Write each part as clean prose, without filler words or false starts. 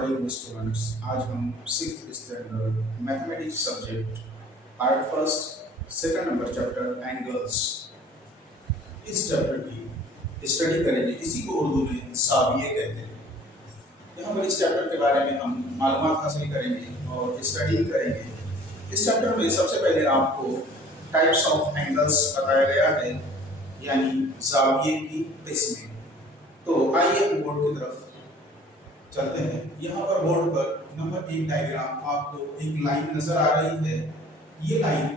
Morning students. आज हम sixth standard mathematics subject part first second number chapter angles, इस chapter की study करेंगे। इसी को उर्दू में ज़ाविये कहते हैं। यहाँ पर इस चैप्टर के बारे में हम मालूमात हासिल करेंगे और स्टडी करेंगे। इस चैप्टर में सबसे पहले आपको टाइप्स ऑफ एंगल्स बताया गया है, यानी ज़ाविये की किस्में। तो आइए हम बोर्ड की तरफ चलते हैं। यहाँ पर बोर्ड पर नंबर 1 डायग्राम आपको एक लाइन नजर आ रही है। ये लाइन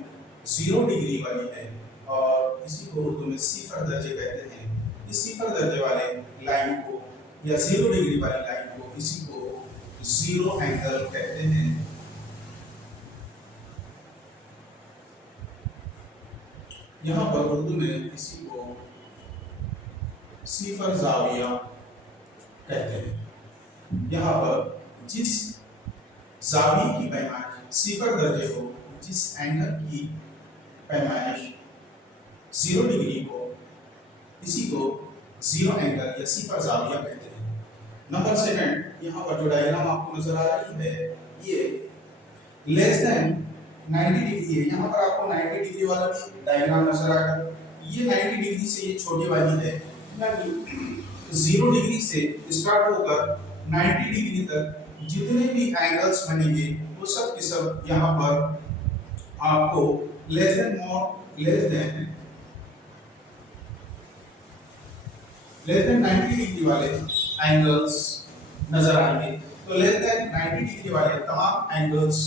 0 डिग्री वाली है और इसी को उर्दू में सिफर दर्जे कहते हैं। इस सिफर दर्जे वाले लाइन को या 0 डिग्री वाली लाइन को इसी को जीरो एंगल कहते हैं। यहाँ पर उर्दू में इसी को सिफर ज़ाविया कहते हैं। यहाँ पर जिस ज़ाविये की पैमाइश सिफर दर्जे हो, जिस एंगल की पैमाइश 0 डिग्री हो, इसी को जीरो एंगल या सिफर ज़ाविया कहते हैं। नंबर सेकंड, यहाँ पर जो डायग्राम आपको नजर आ रही है ये लेस देन 90 डिग्री है। यहाँ पर आपको 90 डिग्री वाला भी डायग्राम नजर आएगा। ये 90 डिग्री से ये छोटी वाली है, यानी 0 डिग्री से स्टार्ट होकर 90 डिग्री तक जितने भी एंगल्स बनेंगे वो सब के सब यहाँ पर आपको लेस देन 90 डिग्री वाले एंगल्स नजर आएंगे। तो लेस देन 90 डिग्री वाले तमाम angles,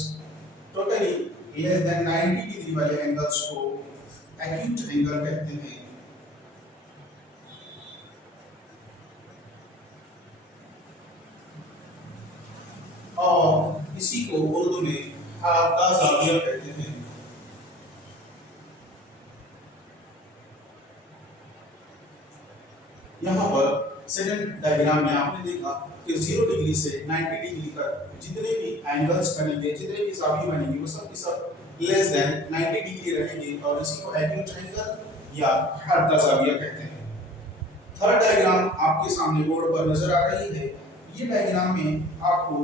totally less than 90 degree वाले एंगल्स को एक्यूट एंगल कहते हैं। और इसी को उर्दू में आपका ज़ाविया कहते हैं। यहाँ पर सेकंड डायग्राम में आपने देखा कि 0 डिग्री से 90 डिग्री तक जितने भी एंगल्स बनेंगे, जितने भी ज़ाविये बनेंगे वो सब के सब लेस देन 90 डिग्री रहेंगे और इसी को एक्यूट एंगल या हद का ज़ाविया कहते हैं। थर्ड डायग्राम आपके सामने बोर्ड पर नजर आ रही है। ये डायग्राम में आपको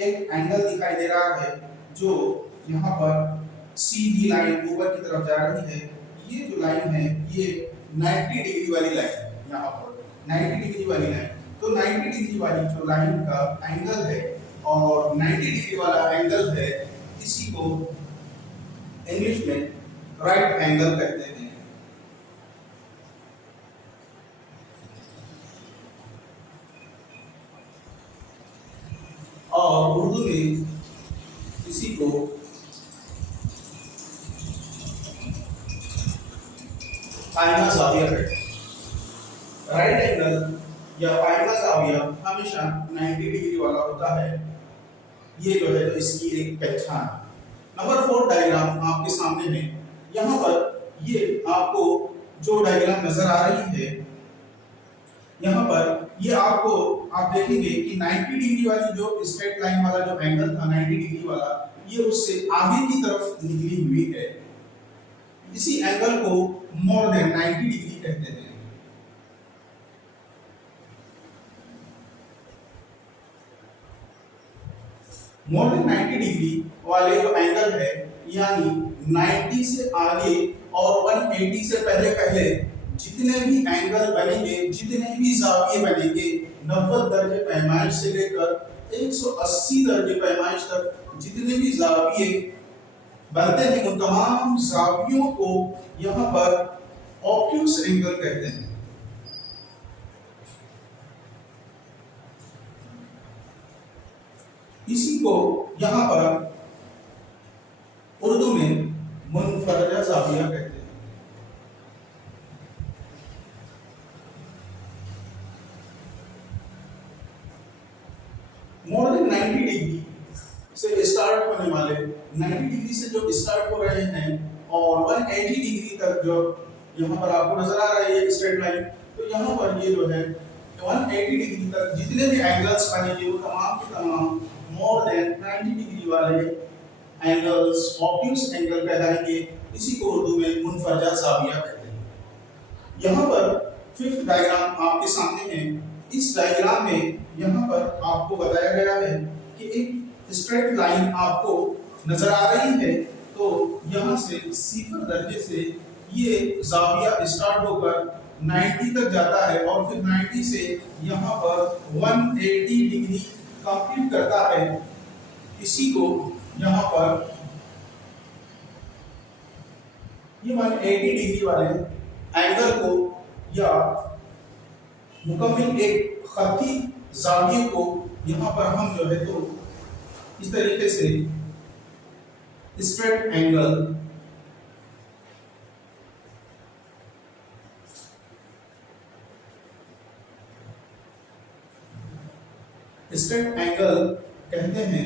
एक एंगल दिखाई दे रहा है जो यहाँ पर सीधी लाइन ऊपर की तरफ जा रही है। ये जो लाइन है ये 90 डिग्री वाली लाइन है। यहाँ पर 90 डिग्री वाली लाइन, तो 90 डिग्री वाली जो लाइन का एंगल है और 90 डिग्री वाला एंगल है, इसी को इंग्लिश में राइट एंगल कहते हैं। और उर्दू में इसी को आईना ज़ाविया कहते हैं। राइट एंगल या आईना ज़ाविया हमेशा 90 डिग्री वाला होता है। ये जो है तो इसकी एक पहचान। नंबर 4 डायग्राम आपके सामने है। यहाँ पर ये आपको जो डायग्राम नजर आ रही है, यहाँ पर ये आपको आप देखेंगे कि 90 डिग्री वाली जो स्ट्रेट लाइन वाला जो एंगल था 90 डिग्री वाला, ये उससे आगे की तरफ निकली हुई है। इसी एंगल को मोर देन 90 डिग्री कहते हैं। मोर देन 90 डिग्री वाले जो एंगल है, यानी 90 से आगे और 180 से पहले जितने भी एंगल बनेंगे, जितने भी ज़ाविये बनेंगे, 90 दर्जे पैमाइश से लेकर 180 दर्जे पैमाइश तक जितने भी ज़ाविये बनते हैं उन तमाम ज़ावियों को यहाँ पर ऑब्ट्यूस एंगल कहते हैं। इसी को यहाँ पर उर्दू में मुनफरजा ज़ाविया कहते हैं। मोर देन 90 डिग्री से स्टार्ट होने वाले, 90 डिग्री से जो स्टार्ट हो रहे हैं और 180 डिग्री तक जो यहाँ पर आपको नजर आ रही है स्ट्रेट लाइन, तो यहाँ पर ये जो है 180 डिग्री तक जितने भी एंगल्स बनेंगे वो तमाम के तमाम मोर देन 90 डिग्री वाले एंगल्स ऑब्ट्यूस एंगल कहलाएंगे। इसी को उर्दू में मुनफरजा ज़ाविया कहते हैं। यहाँ पर फिफ्थ डायग्राम आपके सामने है। इस डायग्राम में यहाँ पर आपको बताया गया है कि एक स्ट्रेट लाइन आपको नजर आ रही है। तो यहाँ से सिफर दर्जे से ये जाविया स्टार्ट होकर 90 तक जाता है और फिर 90 से यहाँ पर 180 डिग्री कंप्लीट करता है। इसी को यहाँ पर ये 180 डिग्री वाले एंगल को या मुकम्मल एक खती जाविये को यहाँ पर हम जो है तो इस तरीके से स्ट्रेट एंगल कहते हैं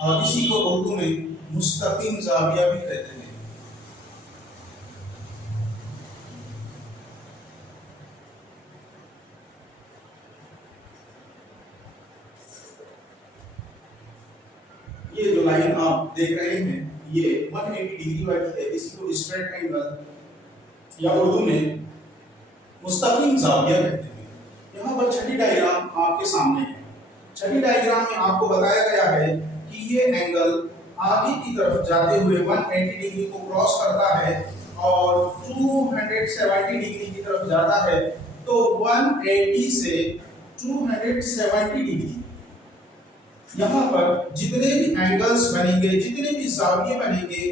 और इसी को उर्दू में मुस्तकीम जाविया भी कहते हैं। ये जो लाइन आप देख रहे हैं ये 180 डिग्री वाली है, इसी को स्ट्रेट एंगल या उर्दू में मुस्तकीम जाविया कहते हैं। यहाँ पर छठी डायग्राम आपके सामने है। छठी डायग्राम में आपको बताया गया है कि ये एंगल आगे की तरफ जाते हुए 180 डिग्री को क्रॉस करता है और 270 डिग्री की तरफ जाता है। तो 180 से 270 डिग्री यहाँ पर जितने भी एंगल्स बनेंगे, जितने भी जाविये बनेंगे,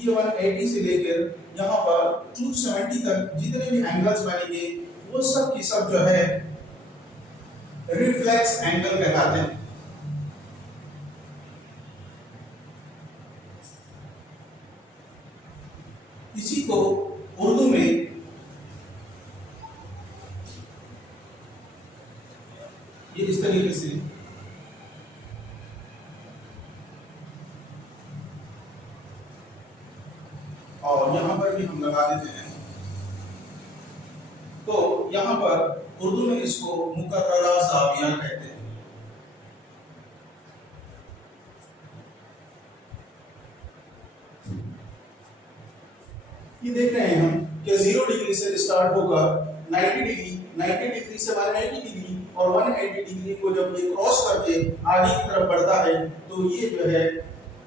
ये 180 से लेकर यहाँ पर 270 तक जितने भी एंगल्स बनेंगे वो सब की सब जो है रिफ्लेक्स एंगल कहलाते हैं। इसी को उर्दू में ये इस तरीके से और यहाँ पर भी हम लगा देते हैं। तो यहाँ पर उर्दू में इसको मुकर्ररा जाविया कहते हैं। ये देख रहे हैं हम कि 0 डिग्री से स्टार्ट होकर 90 डिग्री, 90 डिग्री से 180 डिग्री और 180 डिग्री को जब ये क्रॉस करके आगे की तरफ बढ़ता है तो ये जो है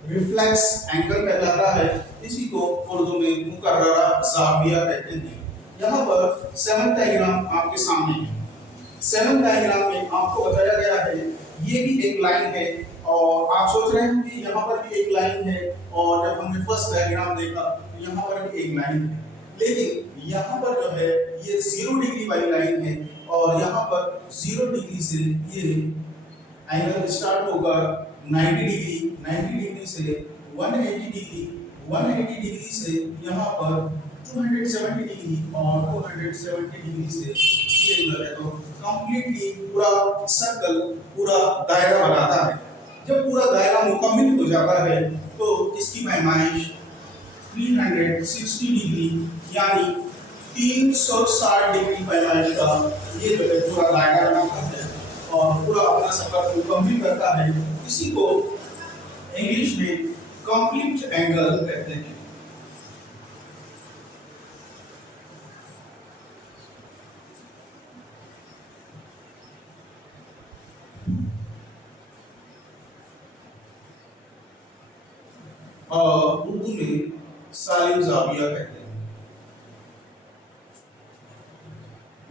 रिफ्लेक्स एंगल कहलाता है। इसी को उर्दू में मुकर्ररा जाविया कहते हैं। यहाँ पर 7th डायग्राम आपके सामने है। 7th डायग्राम में आपको बताया गया है ये भी एक लाइन है और आप सोच रहे हैं कि यहाँ पर भी एक लाइन है और जब हमने फर्स्ट डायग्राम देखा तो यहाँ पर भी एक लाइन है, लेकिन यहाँ पर जो है ये 0 डिग्री वाली लाइन है और यहाँ पर 0 डिग्री से ये एंगल स्टार्ट होकर 90 डिग्री, 90 डिग्री से 180 डिग्री, 180 डिग्री से यहाँ पर 270 डिग्री और 270 डिग्री से ये जो है तो कंप्लीटली पूरा सर्कल, पूरा दायरा बनाता है। जब पूरा दायरा मुकम्मल हो जाता है तो इसकी पैमाइश 360 डिग्री यानी 360 डिग्री पैमाइश का ये जो है पूरा दायरा बनाता है और पूरा अपना सफर मुकम्मल करता है। इसी को इंग्लिश में कंप्लीट एंगल कहते हैं। और उर्दू में सालिम जाविया कहते हैं।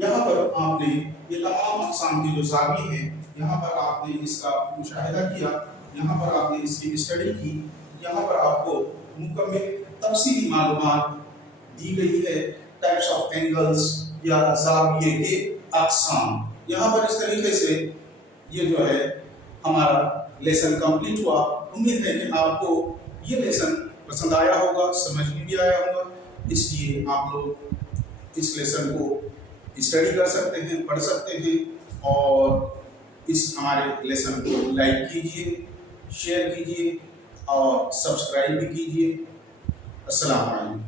यहाँ पर आपने ये तमाम अक़साम के जो जाविये हैं यहाँ पर आपने इसका मुशाहिदा किया, यहाँ पर आपने इसकी स्टडी की, यहाँ पर आपको मुकम्मल तफसीली मालूमात दी गई है टाइप्स ऑफ एंगल्स या जाविये के अक़साम। यहाँ पर इस तरीके से ये जो है हमारा लेसन कंप्लीट हुआ। उम्मीद है कि आपको ये लेसन पसंद आया होगा, समझ में भी आया होगा। इसलिए आप लोग इस लेसन को स्टडी कर सकते हैं, पढ़ सकते हैं और इस हमारे लेसन को लाइक कीजिए, शेयर कीजिए और सब्सक्राइब भी कीजिए। अस्सलाम वालेकुम।